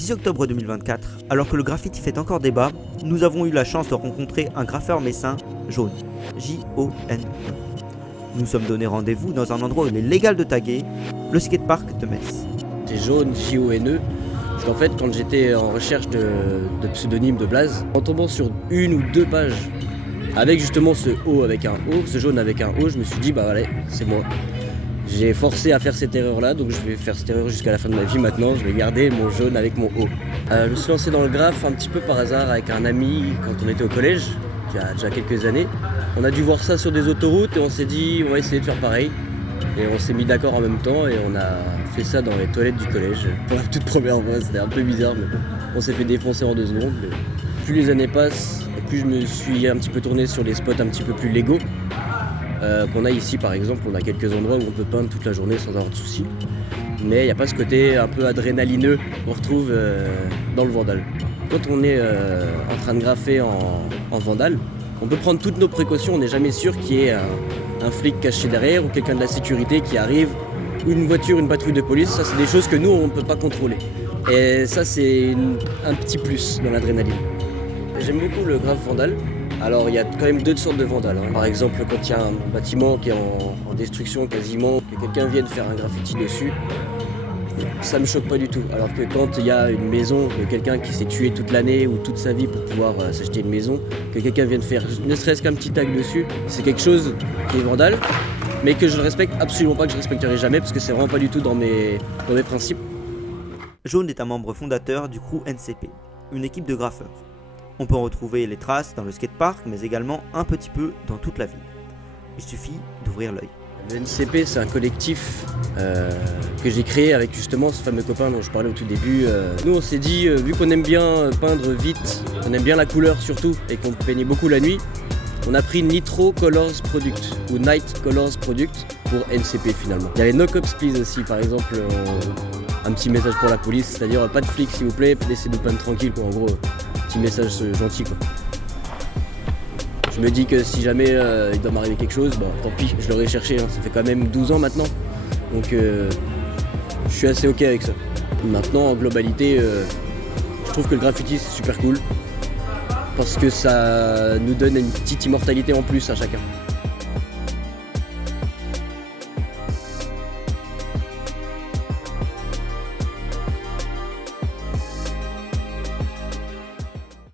10 octobre 2024, alors que le graffiti fait encore débat, nous avons eu la chance de rencontrer un graffeur messin, Jaune, J-O-N-E. Nous sommes donné rendez-vous dans un endroit où il est légal de taguer, le skatepark de Metz. C'est Jaune, J-O-N-E, parce qu'en fait quand j'étais en recherche de pseudonyme de blaze, en tombant sur une ou deux pages avec justement ce O avec un O, ce jaune avec un O, je me suis dit bah allez, c'est moi. J'ai forcé à faire cette erreur-là, donc je vais faire cette erreur jusqu'à la fin de ma vie maintenant. Je vais garder mon jaune avec mon O. Je me suis lancé dans le graphe un petit peu par hasard avec un ami quand on était au collège, il y a déjà quelques années. On a dû voir ça sur des autoroutes et on s'est dit on va essayer de faire pareil. Et on s'est mis d'accord en même temps et on a fait ça dans les toilettes du collège. Pour la toute première fois, c'était un peu bizarre, mais bon, on s'est fait défoncer en 2 secondes. Mais plus les années passent, et plus je me suis un petit peu tourné sur les spots un petit peu plus légaux. Qu'on a ici par exemple, on a quelques endroits où on peut peindre toute la journée sans avoir de soucis. Mais il n'y a pas ce côté un peu adrénalineux qu'on retrouve dans le vandal. Quand on est en train de graffer en vandal, on peut prendre toutes nos précautions, on n'est jamais sûr qu'il y ait un flic caché derrière ou quelqu'un de la sécurité qui arrive, ou une voiture, une patrouille de police. Ça c'est des choses que nous on ne peut pas contrôler. Et ça c'est un petit plus dans l'adrénaline. J'aime beaucoup le graphe vandal. Alors il y a quand même 2 sortes de vandales. Par exemple quand il y a un bâtiment qui est en destruction quasiment, que quelqu'un vienne faire un graffiti dessus, ça me choque pas du tout. Alors que quand il y a une maison de quelqu'un qui s'est tué toute l'année ou toute sa vie pour pouvoir s'acheter une maison, que quelqu'un vienne faire ne serait-ce qu'un petit tag dessus, c'est quelque chose qui est vandale, mais que je ne respecte absolument pas, que je respecterai jamais, parce que c'est vraiment pas du tout dans mes principes. Jaune est un membre fondateur du crew NCP, une équipe de graffeurs. On peut en retrouver les traces dans le skatepark, mais également un petit peu dans toute la ville. Il suffit d'ouvrir l'œil. Le NCP, c'est un collectif que j'ai créé avec justement ce fameux copain dont je parlais au tout début. Nous, on s'est dit, vu qu'on aime bien peindre vite, on aime bien la couleur surtout, et qu'on peignait beaucoup la nuit, on a pris Nitro Colors Product, ou Night Colors Product, pour NCP finalement. Il y avait No Cops Please aussi, par exemple, un petit message pour la police, c'est-à-dire pas de flics s'il vous plaît, laissez-nous peindre tranquille, quoi, en gros. Petit message gentil quoi. Je me dis que si jamais il doit m'arriver quelque chose, bon tant pis, je l'aurais cherché, hein. Ça fait quand même 12 ans maintenant, donc je suis assez ok avec ça. Maintenant en globalité, je trouve que le graffiti c'est super cool, parce que ça nous donne une petite immortalité en plus à chacun.